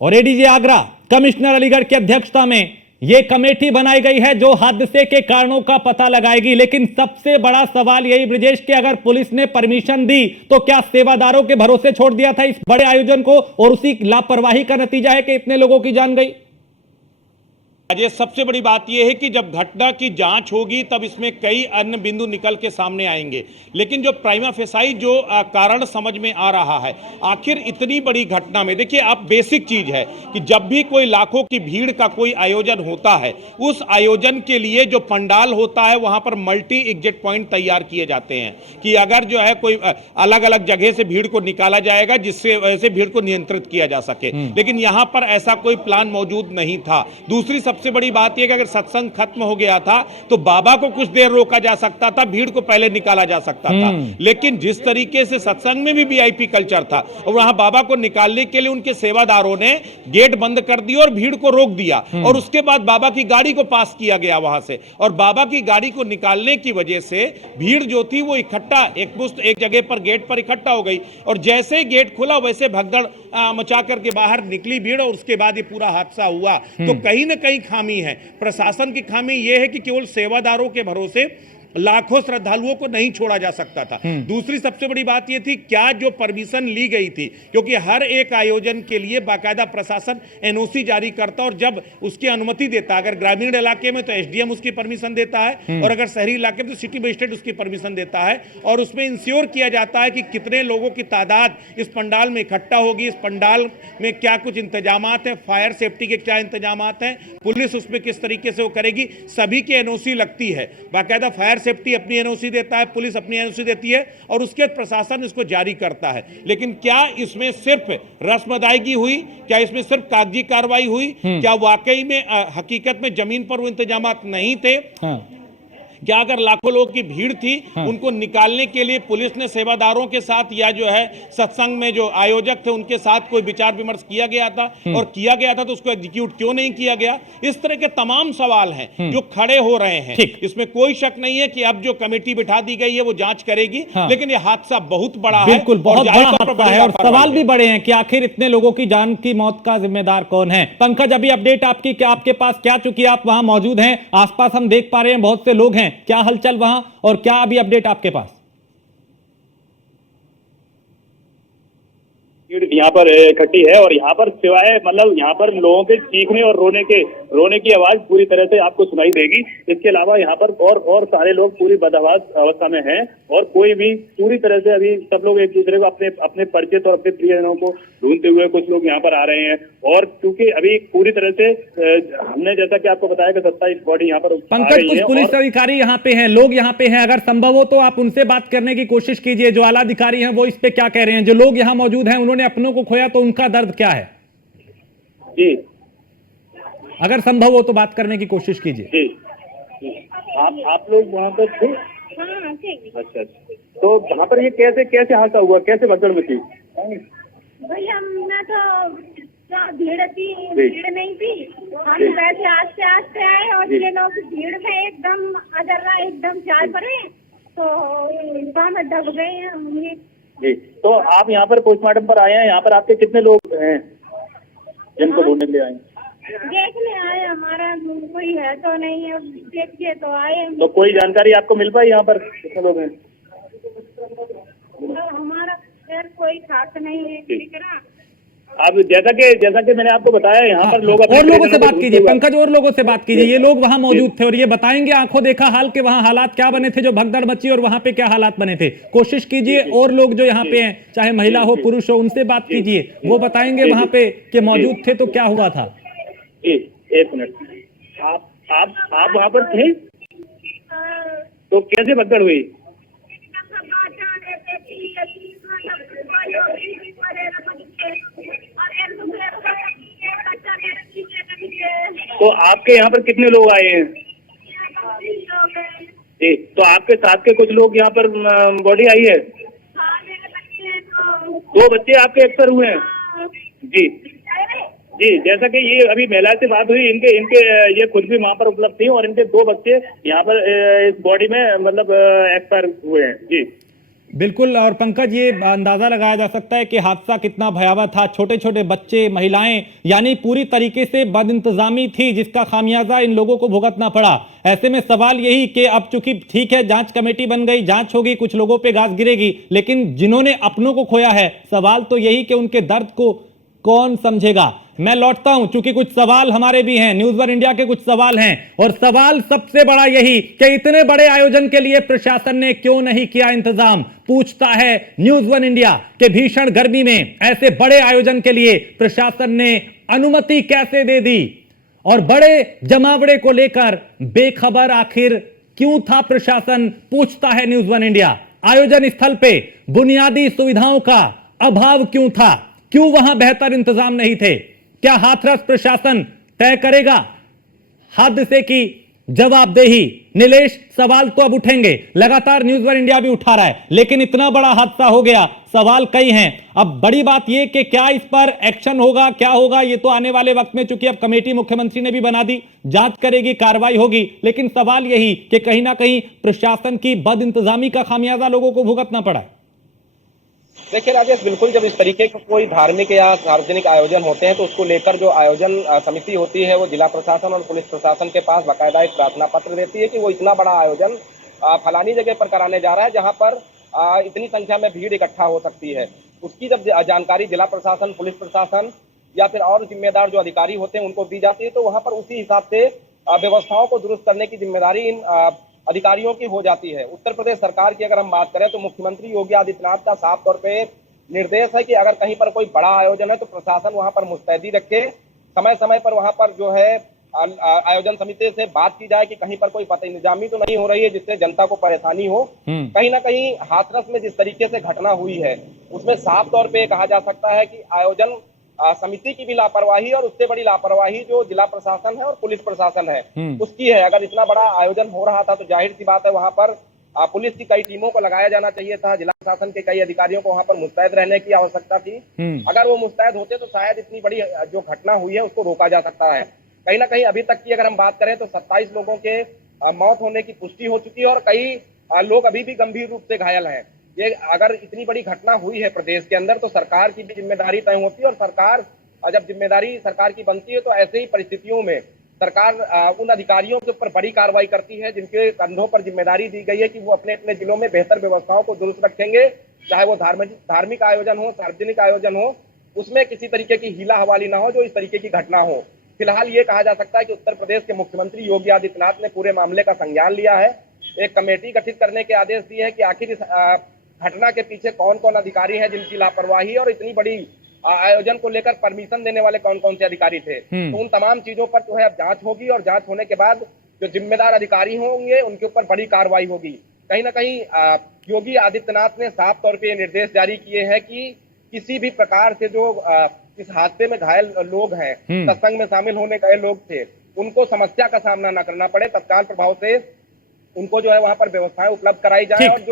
और ADG Agra commissioner Aligarh की अध्यक्षता में यह कमेटी बनाई गई है जो हादसे के कारणों का पता लगाएगी। लेकिन सबसे बड़ा सवाल यही ब्रिजेश कि अगर पुलिस ने परमिशन दी तो क्या सेवादारों के भरोसे छोड़ दिया था इस बड़े आयोजन को, और उसी लापरवाही का नतीजा है कि इतने लोगों की जान गई। अजय, सबसे बड़ी बात यह है कि जब घटना की जांच होगी तब इसमें कई अन्य बिंदु निकल के सामने आएंगे, लेकिन जो प्राइमा फेसाई जो कारण समझ में आ रहा है, आखिर इतनी बड़ी घटना में देखिए, आप बेसिक चीज है कि जब भी कोई लाखों की भीड़ का कोई आयोजन होता है, उस आयोजन के लिए जो पंडाल होता है वहां पर मल्टी एग्जिट पॉइंट तैयार किए जाते हैं कि अगर जो है कोई अलग अलग जगह से भीड़ को निकाला जाएगा जिससे वैसे भीड़ को नियंत्रित किया जा सके, लेकिन यहां पर ऐसा कोई प्लान मौजूद नहीं था। दूसरी सबसे बड़ी बात यह कि अगर सत्संग खत्म हो गया था तो बाबा को कुछ देर रोका जा सकता था, भीड़ को पहले निकाला जा सकता था, लेकिन जिस तरीके से सत्संग में भी वीआईपी कल्चर था और वहां बाबा को निकालने के लिए उनके सेवादारों ने गेट बंद कर दिया और भीड़ को रोक दिया, और उसके बाद बाबा की गाड़ी को पास किया गया वहां से, और बाबा की गाड़ी को निकालने की वजह से भीड़ जो थी वो इकट्ठा एक जगह पर गेट पर इकट्ठा हो गई, और जैसे गेट खुला वैसे भगदड़ मचा करके बाहर निकली भीड़, और उसके बाद ये पूरा हादसा हुआ। तो कहीं ना कहीं खामी है, प्रशासन की खामी यह है कि केवल सेवादारों के भरोसे लाखों श्रद्धालुओं को नहीं छोड़ा जा सकता था। दूसरी सबसे बड़ी बात यह थी क्या जो परमिशन ली गई थी, क्योंकि हर एक आयोजन के लिए बाकायदा प्रशासन एनओसी जारी करता और जब उसकी अनुमति देता, अगर ग्रामीण इलाके में तो एसडीएम उसकी परमिशन देता है, और अगर शहरी इलाके में तो सिटी मजिस्ट्रेट उसकी परमिशन देता है, और उसमें इंश्योर किया जाता है कि कितने लोगों की तादाद इस पंडाल में इकट्ठा होगी, इस पंडाल में क्या कुछ इंतजाम है, फायर सेफ्टी के क्या इंतजाम हैं, पुलिस उसमें किस तरीके से वो करेगी, सभी की एनओसी लगती है। बाकायदा फायर सेफ्टी अपनी एनओसी देता है, पुलिस अपनी एनओसी देती है, और उसके बाद प्रशासन इसको जारी करता है। लेकिन क्या इसमें सिर्फ रस्म अदायगी हुई, क्या इसमें सिर्फ कागजी कार्रवाई हुई, क्या वाकई में हकीकत में जमीन पर वो इंतजाम नहीं थे? क्या अगर लाखों लोगों की भीड़ थी उनको निकालने के लिए पुलिस ने सेवादारों के साथ या जो है सत्संग में जो आयोजक थे उनके साथ कोई विचार विमर्श किया गया था, और किया गया था तो उसको एग्जीक्यूट क्यों नहीं किया गया? इस तरह के तमाम सवाल हैं जो खड़े हो रहे हैं। इसमें कोई शक नहीं है कि अब जो कमेटी बिठा दी गई है वो जांच करेगी, लेकिन ये हादसा बहुत बड़ा है, बिल्कुल बहुत बड़ा हादसा है, और सवाल भी बड़े हैं कि आखिर इतने लोगों की जान की मौत का जिम्मेदार कौन है। पंकज, अभी अपडेट आपकी, क्या आपके पास क्या, चूंकि आप वहां मौजूद हैं, आसपास हम देख पा रहे हैं बहुत से लोग हैं, क्या हलचल वहां और क्या अभी अपडेट आपके पास? यहाँ पर इकट्ठी है, और यहाँ पर सिवाय मतलब यहाँ पर लोगों के चीखने और रोने की आवाज पूरी तरह से आपको सुनाई देगी। इसके अलावा यहाँ पर और सारे लोग पूरी बदहवास अवस्था में हैं, और कोई भी पूरी तरह से अभी सब लोग एक दूसरे को अपने परिचित और अपने प्रियजनों को ढूंढते हुए कुछ लोग यहाँ पर आ रहे हैं। और क्योंकि अभी पूरी तरह से हमने जैसा कि आपको बताया कि 27 बॉडी यहाँ पर पंकज, कुछ पुलिस अधिकारी यहाँ पे हैं, लोग यहाँ पे हैं, अगर संभव हो तो आप उनसे बात करने की कोशिश कीजिए। जो आला अधिकारी हैं वो इस पे क्या कह रहे हैं? जो लोग यहाँ मौजूद हैं उन्होंने अपनों को खोया तो उनका दर्द क्या है? जी, अगर संभव हो तो बात करने की कोशिश कीजिए। जी, आप लोग वहाँ पर थे? अच्छा, तो वहाँ पर ये कैसे हादसा हुआ, कैसे भगदड़ मची? भाई हमने तो भीड़ थी, भीड़ नहीं थी, हम वैसे आस्ते आए, और ये लोग भीड़ में एकदम एकदम चाय पड़े तो में दब गए हैं। जी, तो आप यहाँ पर पोस्टमार्टम पर आए हैं, यहाँ पर आपके कितने लोग हैं जिनको ढूंढने के लिए आए? देखने आए, हमारा कोई है तो नहीं है, देखिए तो आए। तो कोई जानकारी आपको मिल पाई यहाँ पर कितने लोग हैं? तो हमारा खैर कोई खास नहीं है, ठीक है ना। अब जैसा कि मैंने आपको बताया, यहाँ पर लोग और लोगों से बात कीजिए पंकज, और लोगों से बात कीजिए। ये लोग वहां मौजूद थे और ये बताएंगे आंखों देखा हाल के वहां हालात क्या बने थे, जो भगदड़ मची, और वहां पे क्या हालात बने थे। कोशिश कीजिए, और लोग जो यहाँ पे हैं, चाहे महिला हो पुरुष हो, उनसे बात कीजिए, वो बताएंगे वहां पे कि मौजूद थे तो क्या हुआ था। एक मिनट, आप वहाँ पर थे तो कैसे भगदड़ हुई? तो आपके यहाँ पर कितने लोग आए हैं? जी, तो आपके साथ के कुछ लोग यहाँ पर बॉडी आई है? 2 बच्चे आपके एक्सपायर हुए हैं? जी जी, जैसा कि ये अभी महिला से बात हुई, इनके ये खुद भी वहाँ पर उपलब्ध थी, और इनके 2 बच्चे यहाँ पर इस बॉडी में मतलब एक्सपायर हुए हैं। जी बिल्कुल। और पंकज, ये अंदाजा लगाया जा सकता है कि हादसा कितना भयावह था। छोटे छोटे बच्चे, महिलाएं, यानी पूरी तरीके से बदइंतजामी थी, जिसका खामियाजा इन लोगों को भुगतना पड़ा। ऐसे में सवाल यही कि अब चूंकि ठीक है, जांच कमेटी बन गई, जांच होगी, कुछ लोगों पे गाज गिरेगी, लेकिन जिन्होंने अपनों को खोया है, सवाल तो यही कि उनके दर्द को कौन समझेगा। मैं लौटता हूं, चूंकि कुछ सवाल हमारे भी हैं, न्यूज वन इंडिया के कुछ सवाल हैं, और सवाल सबसे बड़ा यही कि इतने बड़े आयोजन के लिए प्रशासन ने क्यों नहीं किया इंतजाम। पूछता है न्यूज वन इंडिया कि भीषण गर्मी में ऐसे बड़े आयोजन के लिए प्रशासन ने अनुमति कैसे दे दी, और बड़े जमावड़े को लेकर बेखबर आखिर क्यों था प्रशासन। पूछता है न्यूज वन इंडिया, आयोजन स्थल पे बुनियादी सुविधाओं का अभाव क्यों था, क्यों वहां बेहतर इंतजाम नहीं थे। क्या हाथरस प्रशासन तय करेगा हादसे की जवाबदेही। नीलेश, सवाल तो अब उठेंगे, लगातार न्यूज वन इंडिया भी उठा रहा है, लेकिन इतना बड़ा हादसा हो गया, सवाल कई हैं। अब बड़ी बात यह कि क्या इस पर एक्शन होगा, क्या होगा, ये तो आने वाले वक्त में, चूंकि अब कमेटी मुख्यमंत्री ने भी बना दी, जांच करेगी, कार्रवाई होगी, लेकिन सवाल यही कि कहीं ना कहीं प्रशासन की बदइंतजामी का खामियाजा लोगों को भुगतना पड़ा है। देखिए राजेश, बिल्कुल, जब इस तरीके के कोई धार्मिक या सार्वजनिक आयोजन होते हैं तो उसको लेकर जो आयोजन समिति होती है वो जिला प्रशासन और पुलिस प्रशासन के पास बाकायदा एक प्रार्थना पत्र देती है कि वो इतना बड़ा आयोजन फलानी जगह पर कराने जा रहा है जहां पर इतनी संख्या में भीड़ इकट्ठा हो सकती है। उसकी जब जानकारी जिला प्रशासन, पुलिस प्रशासन या फिर और जिम्मेदार जो अधिकारी होते हैं उनको दी जाती है, तो वहां पर उसी हिसाब से व्यवस्थाओं को दुरुस्त करने की जिम्मेदारी इन अधिकारियों की हो जाती है। उत्तर प्रदेश सरकार की अगर हम बात करें तो मुख्यमंत्री योगी आदित्यनाथ का साफ तौर पे निर्देश है कि अगर कहीं पर कोई बड़ा आयोजन है तो प्रशासन वहां पर मुस्तैदी रखे, समय समय पर वहां पर जो है आयोजन समिति से बात की जाए कि कहीं पर कोई बदइंतजामी तो नहीं हो रही है जिससे जनता को परेशानी हो। कहीं ना कहीं हाथरस में जिस तरीके से घटना हुई है उसमें साफ तौर पर कहा जा सकता है कि आयोजन समिति की भी लापरवाही और उससे बड़ी लापरवाही जो जिला प्रशासन है और पुलिस प्रशासन है उसकी है। अगर इतना बड़ा आयोजन हो रहा था तो जाहिर सी बात है वहां पर पुलिस की कई टीमों को लगाया जाना चाहिए था, जिला प्रशासन के कई अधिकारियों को वहां पर मुस्तैद रहने की आवश्यकता थी। अगर वो मुस्तैद होते तो शायद इतनी बड़ी जो घटना हुई है उसको रोका जा सकता है। कहीं ना कहीं अभी तक की अगर हम बात करें तो 27 लोगों के मौत होने की पुष्टि हो चुकी है और कई लोग अभी भी गंभीर रूप से घायल हैं। ये अगर इतनी बड़ी घटना हुई है प्रदेश के अंदर तो सरकार की भी जिम्मेदारी तय होती है, और सरकार जब जिम्मेदारी सरकार की बनती है तो ऐसे ही परिस्थितियों में सरकार उन अधिकारियों के ऊपर बड़ी कार्रवाई करती है जिनके कंधों पर जिम्मेदारी दी गई है कि वो अपने अपने जिलों में बेहतर व्यवस्थाओं को दुरुस्त रखेंगे, चाहे वो धार्मिक आयोजन हो, सार्वजनिक आयोजन हो, उसमें किसी तरीके की हीला हवाली ना हो जो इस तरीके की घटना हो। फिलहाल ये कहा जा सकता है कि उत्तर प्रदेश के मुख्यमंत्री योगी आदित्यनाथ ने पूरे मामले का संज्ञान लिया है, एक कमेटी गठित करने के आदेश दिए हैं कि आखिर इस घटना के पीछे कौन कौन अधिकारी हैं जिनकी लापरवाही और इतनी बड़ी आयोजन को लेकर परमिशन देने वाले कौन कौन से अधिकारी थे। तो उन तमाम चीजों पर जो है अब जांच होगी और जांच होने के बाद जो जिम्मेदार अधिकारी होंगे उनके ऊपर बड़ी कार्रवाई होगी। कहीं ना कहीं योगी आदित्यनाथ ने साफ तौर पे निर्देश जारी किए हैं कि किसी भी प्रकार से जो इस हादसे में घायल लोग हैं, सत्संग में शामिल होने गए लोग थे, उनको समस्या का सामना न करना पड़े, तत्काल प्रभाव से उनको जो है वहां पर व्यवस्थाएं उपलब्ध कराई जाए और जो